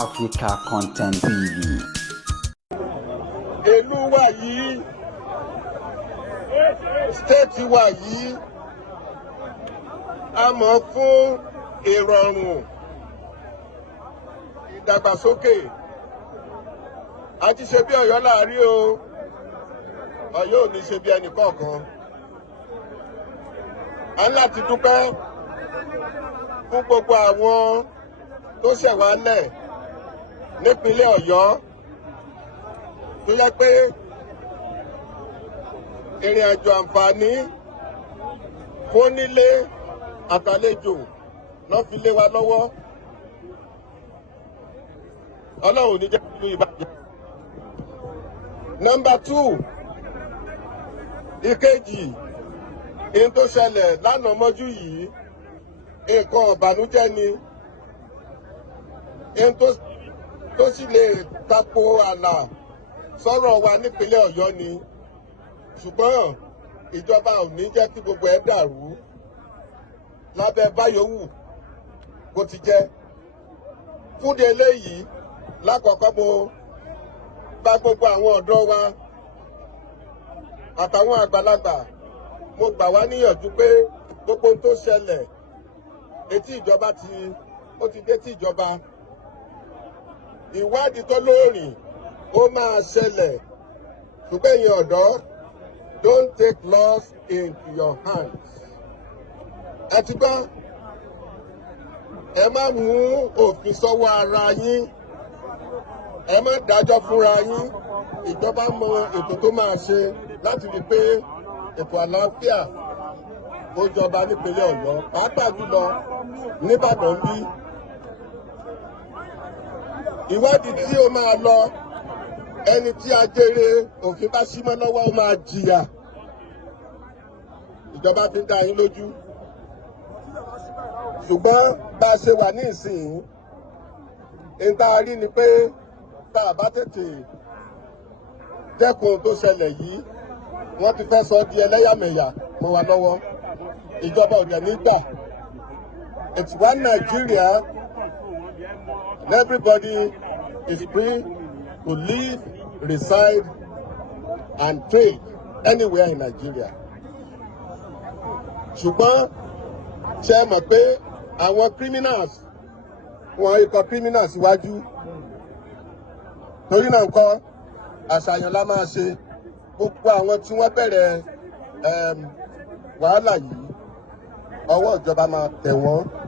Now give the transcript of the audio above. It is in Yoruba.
Africa Content TV. Ìlú wa yìí, state wa yìí, a mọ̀ fún ìrọ̀rùn, ìdàgbàsókè. A ti ṣe bí Ọ̀yọ́ láàrí o, Ọ̀yọ́ ò ní ṣe bí ẹnì kọ̀ọ̀kan. A ń láti dúpẹ́ fún gbogbo àwọn tó ṣẹ̀ wá lẹ̀ nípínlẹ̀ Ọ̀yọ́ tó yẹ pé ìrìn àjò àǹfààní fún nílé àtàlejò lọ́ fi lé wa lọ́wọ́. Ọlọ́run ní jẹ́ ìlú ìbàjẹ́. Number 2, ìkejì, ohun tó ṣẹlẹ̀ lánàá mọ́jú yìí, nǹkan ọ̀bànújẹ́ ni, ohun tó sì lè tako ààlà sọ̀rọ̀ wa nípínlẹ̀ Ọ̀yọ́ ni, ṣùgbọ́n ìjọba ò ní jẹ́ kí gbogbo ẹ̀ dàrú lábẹ́ báyòówù bó ti jẹ́. Fúnde eléyìí, lákọ̀ọ́kọ́ mo bá gbogbo àwọn ọ̀dọ́ wa àtàwọn àgbàlagbà, mo gbà wá níyànjú pé gbogbo ohun tó ṣẹlẹ̀ etí ìjọba ó ti dé tí ìjọba. Ìwádìí tó lóòrìn ó máa ṣẹlẹ̀, ṣùgbọ́n ẹ̀yin ọ̀dọ́, don't take laws into your hands. Ẹ ti gbọ́, ẹ má mú òfin sọ́wọ́ ara yín, ẹ má dájọ́ fúnra yín. Ìjọba mọ ètò tó máa ṣe láti rí pé ètò àlàáfíà ó jọba nípínlẹ̀ Ọ̀yọ́, pàápàá jùlọ n'Íbàdàn bí. Ìwádìí tí ó máa lọ, ẹni tí ajere òfin bá sí mọ́ lọ́wọ́ ó máa jìyà. Ìjọba fi ń dá yín lójú. Ṣùgbọ́n bá a ṣe wà ní ìsìn, ń tá a rí ni pé tá a bá tètè dẹ́kun tó ṣẹlẹ̀ yìí, wọ́n ti fẹ́ sọ di ẹlẹ́yàmẹ̀yà mọ́ wa lọ́wọ́. Ìjọba ò dẹ̀ ní gbà. It's one Nigeria, and everybody is free to live, reside, and trade anywhere in Nigeria. Ṣùgbọ́n ṣe mọ̀ pé àwọn criminals, wọn ikọ̀ criminals síwájú. Torí náà ńkọ́, àṣàyàn la máa ṣe. Gbogbo àwọn tí wọ́n bẹ̀rẹ̀ wàhálà yìí, ọwọ́ ìjọba máa tẹ̀ wọ́n.